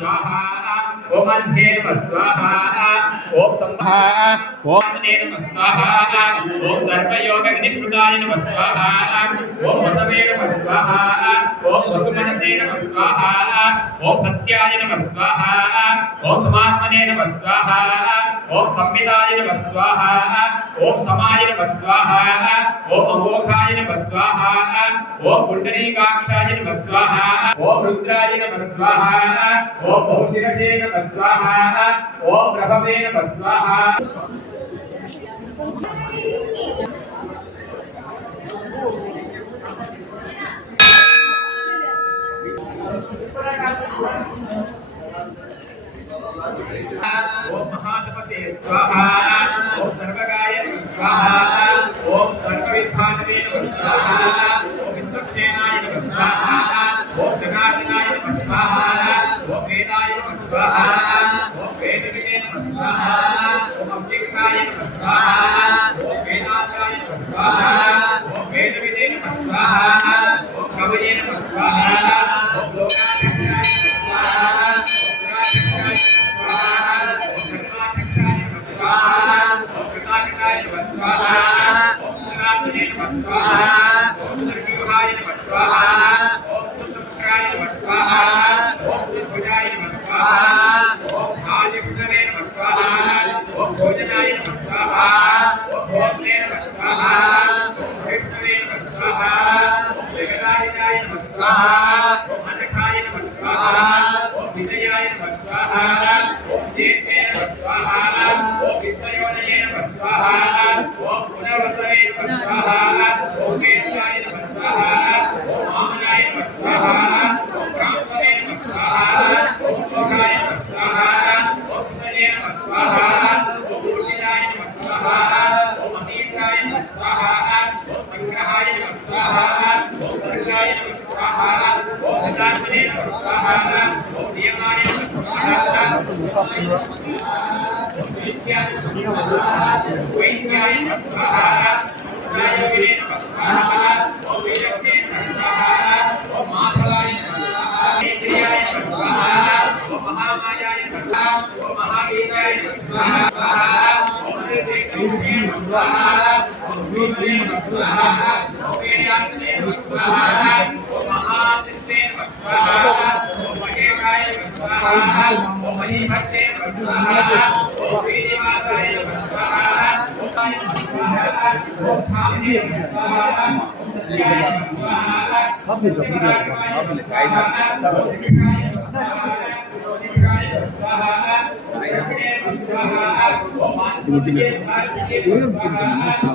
स्वाहा ओम अन्धे नमः स्वाहा ओम संभाहा ओम अग्ने नमः स्वाहा ओम सर्वयोग विनिश्रुताय नमः स्वाहा ओम वसवे नमः स्वाहा ओम वसुमनसे नमः स्वाहा ओम सत्याय नमः स्वाहा ओम समात्मने नमः स्वाहा ओम संविदाय नमः स्वाहा ओम समाय नमः स्वाहा ओम अमोघाय नमः स्वाहा ओम पुंडरीकाक्षाय नमः स्वाहा ओम रुद्राय नमः स्वाहा ओम बहुशिरसे नमः स्वाहा ओम प्रभवे नमः स्वाहा ओम महागणपते स्वाहा ओम सर्वगाय स्वाहा ओम सर्वविद्वानवे स्वाहा ओम विश्वक्षेणाय स्वाहा ओम जगार्दनाय स्वाहा ओम वेदाय स्वाहा ओम वेदविदे स्वाहा ओम अव्यक्ताय स्वाहा ओम वेदांताय स्वाहा ओम वेदविदे स्वाहा ओम कवये स्वाहा ओम लोकाचार्याय स्वाहा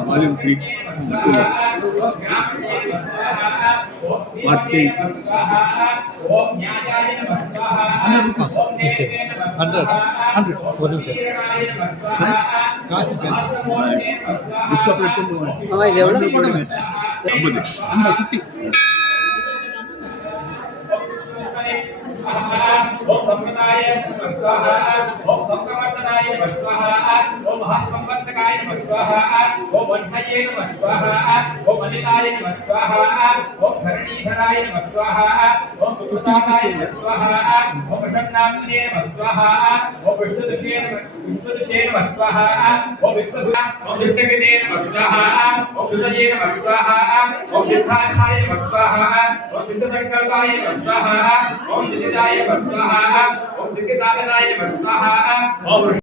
Volume 3 Part 3 100 volume sir కాసి పెన్ బుక్ లో పెట్టుకుంటూ ఇది ఎవరు ఫోటో 50 ओम संप्रदाय नमः स्वाहा ओम संप्रवर्तनाय नमः स्वाहा ओम महासंवर्तकाय नमः स्वाहा ओम वन्धये नमः स्वाहा ओम अनिलाय नमः स्वाहा ओम धरणीधराय नमः स्वाहा ओम सुकृताय नमः स्वाहा ओम प्रसन्नात्मने नमः स्वाहा ओम विष्णुदशे नमः स्वाहा ओम विष्णुविदे नमः स्वाहा ओम विदये नमः स्वाहा ओम सिद्धार्थाय नमः स्वाहा ओम सिद्धसंकल्पाय नमः स्वाहा ओम सिद्धाय नमः स्वाहा ओम सिद्धिसाधनाय नमः स्वाहा ओम